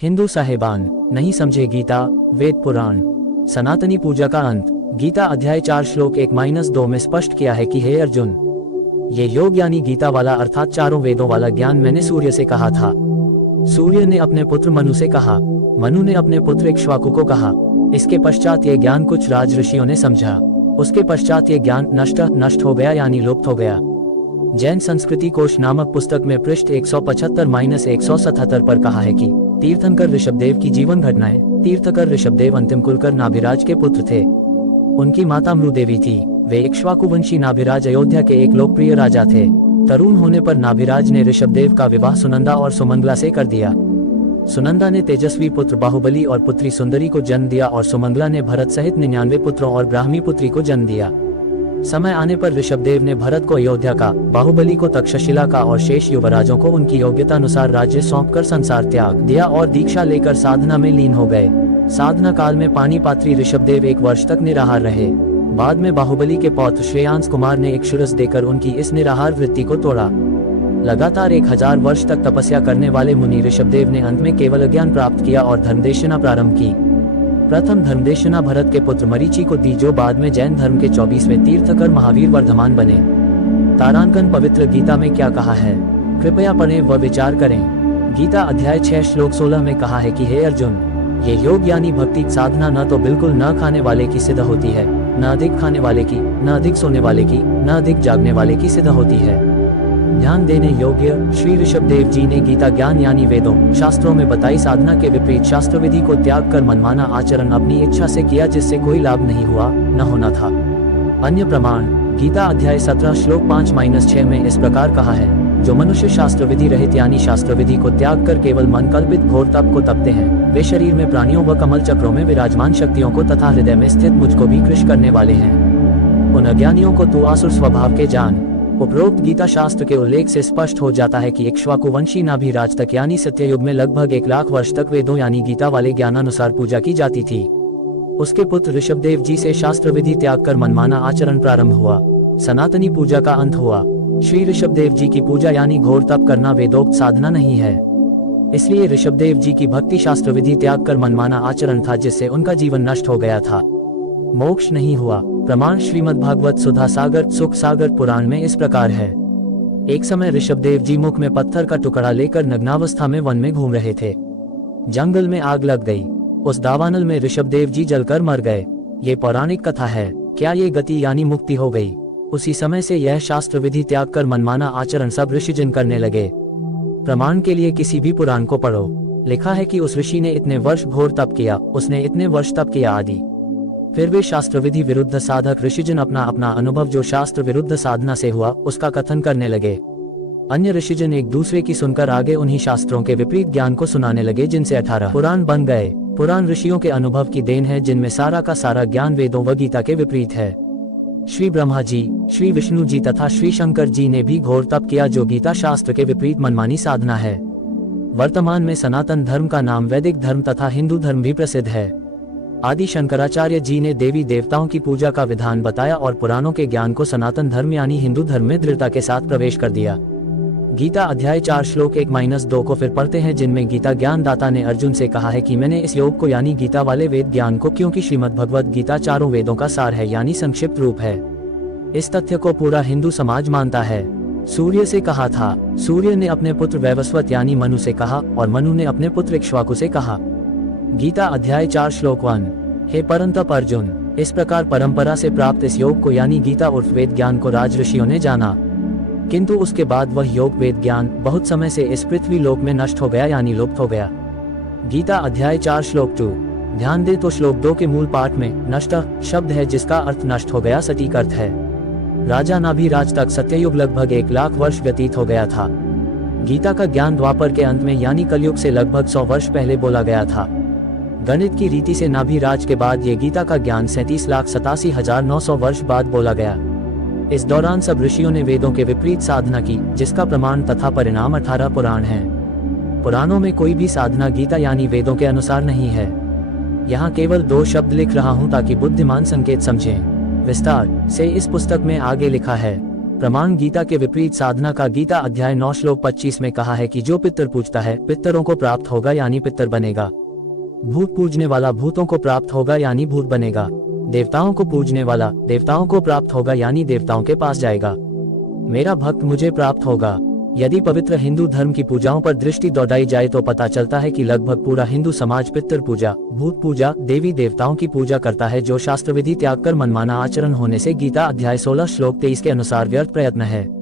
हिंदू साहेबान नहीं समझे गीता वेद पुराण। सनातनी पूजा का अंत। गीता अध्याय 4 श्लोक 1-2 में स्पष्ट किया है कि हे अर्जुन, ये योग यानी गीता वाला अर्थात चारों वेदों वाला ज्ञान मैंने सूर्य से कहा था। सूर्य ने अपने पुत्र मनु से कहा, मनु ने अपने पुत्र इक्ष्वाकु को कहा। इसके पश्चात ये ज्ञान कुछ राज ऋषियों ने समझा। उसके पश्चात ये ज्ञान नष्ट हो गया यानी लुप्त हो गया। जैन संस्कृति कोश नामक पुस्तक में पृष्ठ 175-177 पर कहा है कि तीर्थंकर ऋषभदेव की जीवन घटनाएं। तीर्थकर ऋषभदेव अंतिम कुलकर नाभिराज के पुत्र थे। उनकी माता मृदेवी थी। वे इक्ष्वाकुवंशी नाभिराज अयोध्या के एक लोकप्रिय राजा थे। तरुण होने पर नाभिराज ने ऋषभदेव का विवाह सुनंदा और सुमंगला से कर दिया। सुनंदा ने तेजस्वी पुत्र बाहुबली और पुत्री सुंदरी को जन्म दिया और सुमंगला ने भरत सहित 99 पुत्रों और ब्राह्मी पुत्री को जन्म दिया। समय आने पर ऋषभदेव ने भरत को अयोध्या का, बाहुबली को तक्षशिला का और शेष युवराजों को उनकी योग्यता अनुसार राज्य सौंपकर संसार त्याग दिया और दीक्षा लेकर साधना में लीन हो गए। साधना काल में पानीपात्री ऋषभदेव 1 वर्ष तक निराहार रहे। बाद में बाहुबली के पौत्र श्रेयांस कुमार ने इक्षुरस देकर उनकी इस निराहार वृत्ति को तोड़ा। लगातार 1000 वर्ष तक तपस्या करने वाले मुनि ऋषभदेव ने अंत में केवल ज्ञान प्राप्त किया और धर्मदेशना प्रारंभ की। प्रथम धर्मदेशना भरत के पुत्र मरीचि को दी, जो बाद में जैन धर्म के 24वें तीर्थकर महावीर वर्धमान बने। तारांकन पवित्र गीता में क्या कहा है, कृपया पढ़ें व विचार करें। गीता अध्याय 6 श्लोक 16 में कहा है कि हे अर्जुन, ये योग यानी भक्ति साधना न तो बिल्कुल न खाने वाले की सिद्ध होती है, न अधिक खाने वाले की, न अधिक सोने वाले की, न अधिक जागने वाले की सिद्ध होती है। ध्यान देने योग्य, श्री ऋषभदेव जी ने गीता ज्ञान यानी वेदों शास्त्रों में बताई साधना के विपरीत शास्त्र विधि को त्याग कर मनमाना आचरण अपनी इच्छा से किया, जिससे कोई लाभ नहीं हुआ, न होना था। अन्य प्रमाण। गीता अध्याय 17 श्लोक 5-6 में इस प्रकार कहा है, जो मनुष्य शास्त्र विधि रहित यानी शास्त्र विधि को त्याग कर केवल मन कल्पित घोर तप को तपते हैं, वे शरीर में प्राणियों व कमल चक्रों में विराजमान शक्तियों को तथा हृदय में स्थित मुझको भी कृश करने वाले हैं। उन अज्ञानियों को तू आसुर स्वभाव के जान। उपरोक्त गीता शास्त्र के उल्लेख से स्पष्ट हो जाता है कि इक्ष्वाकुवंशी नाभिराज तक यानी सत्ययुग में लगभग 1 लाख वर्ष तक वेदों यानी गीता वाले ज्ञानानुसार पूजा की जाती थी। उसके पुत्र ऋषभदेव जी से शास्त्र विधि त्याग कर मनमाना आचरण प्रारंभ हुआ। सनातनी पूजा का अंत हुआ। श्री ऋषभदेव जी की पूजा यानी घोर तप करना वेदोक्त साधना नहीं है। इसलिए ऋषभदेव जी की भक्ति शास्त्र विधि त्याग कर मनमाना आचरण था, जिससे उनका जीवन नष्ट हो गया था, मोक्ष नहीं हुआ। प्रमाण श्रीमद् भागवत सुधा सागर सुख सागर पुराण में इस प्रकार है। एक समय ऋषभदेव जी मुख में पत्थर का टुकड़ा लेकर नग्नावस्था में वन में घूम रहे थे। जंगल में आग लग गई। उस दावानल में ऋषभदेव जी जलकर मर गए। ये पौराणिक कथा है। क्या ये गति यानी मुक्ति हो गई? उसी समय से यह शास्त्र विधि त्याग कर मनमाना आचरण सब ऋषिजन करने लगे। प्रमाण के लिए किसी भी पुराण को पढ़ो। लिखा है कि उस ऋषि ने इतने वर्ष घोर तप किया, उसने इतने वर्ष तप किया आदि। फिर वे शास्त्र विधि विरुद्ध साधक ऋषिजन अपना अपना अनुभव जो शास्त्र विरुद्ध साधना से हुआ उसका कथन करने लगे। अन्य ऋषिजन एक दूसरे की सुनकर आगे उन्हीं शास्त्रों के विपरीत ज्ञान को सुनाने लगे, जिनसे 18 पुराण बन गए। पुराण ऋषियों के अनुभव की देन है, जिनमें सारा का सारा ज्ञान वेदों व गीता के विपरीत है। श्री ब्रह्मा जी, श्री विष्णु जी तथा श्री शंकर जी ने भी घोर तप किया, जो गीता शास्त्र के विपरीत मनमानी साधना है। वर्तमान में सनातन धर्म का नाम वैदिक धर्म तथा हिंदू धर्म भी प्रसिद्ध है। आदि शंकराचार्य जी ने देवी देवताओं की पूजा का विधान बताया और पुराणों के ज्ञान को सनातन धर्म यानी हिंदू धर्म में दृढ़ता के साथ प्रवेश कर दिया। गीता अध्याय 4 श्लोक 1-2 को फिर पढ़ते हैं, जिनमें गीता ज्ञान दाता ने अर्जुन से कहा है कि मैंने इस योग को यानी गीता वाले वेद ज्ञान को, क्योंकि श्रीमद् भगवद गीता चारों वेदों का सार है यानी संक्षिप्त रूप है। इस तथ्य को पूरा हिंदू समाज मानता है। सूर्य से कहा था। सूर्य ने अपने पुत्र वैवस्वत यानी मनु से कहा और मनु ने अपने पुत्र इक्ष्वाकु से कहा। गीता अध्याय 4 श्लोक 1। हे परंतप अर्जुन, इस प्रकार परंपरा से प्राप्त इस योग को यानी गीता उर्फ वेद ज्ञान को राज ऋषियों ने जाना, किंतु उसके बाद वह योग वेद ज्ञान बहुत समय से इस पृथ्वी लोक में नष्ट हो गया यानी लुप्त हो गया। गीता अध्याय 4 श्लोक 2। ध्यान दे तो श्लोक 2 के मूल पाठ में नष्ट शब्द है, जिसका अर्थ नष्ट हो गया सटीक अर्थ है। राजा नाभिराज तक सत्ययुग लगभग 1 लाख वर्ष व्यतीत हो गया था। गीता का ज्ञान द्वापर के अंत में यानी कलयुग से लगभग 100 वर्ष पहले बोला गया था। गणित की रीति से नाभिराज के बाद ये गीता का ज्ञान 37,87,900 वर्ष बाद बोला गया। इस दौरान सब ऋषियों ने वेदों के विपरीत साधना की, जिसका प्रमाण तथा परिणाम 18 पुराण हैं। पुराणों में कोई भी साधना गीता यानी वेदों के अनुसार नहीं है। यहाँ केवल 2 शब्द लिख रहा हूँ ताकि बुद्धिमान संकेत समझें। विस्तार से इस पुस्तक में आगे लिखा है, प्रमाण गीता के विपरीत साधना का गीता अध्याय 9 श्लोक 25 में कहा है कि जो पितर पूजता है पितरों को प्राप्त होगा यानी पितर बनेगा। भूत पूजने वाला भूतों को प्राप्त होगा यानी भूत बनेगा। देवताओं को पूजने वाला देवताओं को प्राप्त होगा यानी देवताओं के पास जाएगा। मेरा भक्त मुझे प्राप्त होगा। यदि पवित्र हिंदू धर्म की पूजाओं पर दृष्टि दौड़ाई जाए तो पता चलता है कि लगभग पूरा हिंदू समाज पितर पूजा, भूत पूजा, देवी देवताओं की पूजा करता है, जो शास्त्र विधि त्याग कर मनमाना आचरण होने से गीता अध्याय 16 श्लोक 23 के अनुसार व्यर्थ प्रयत्न है।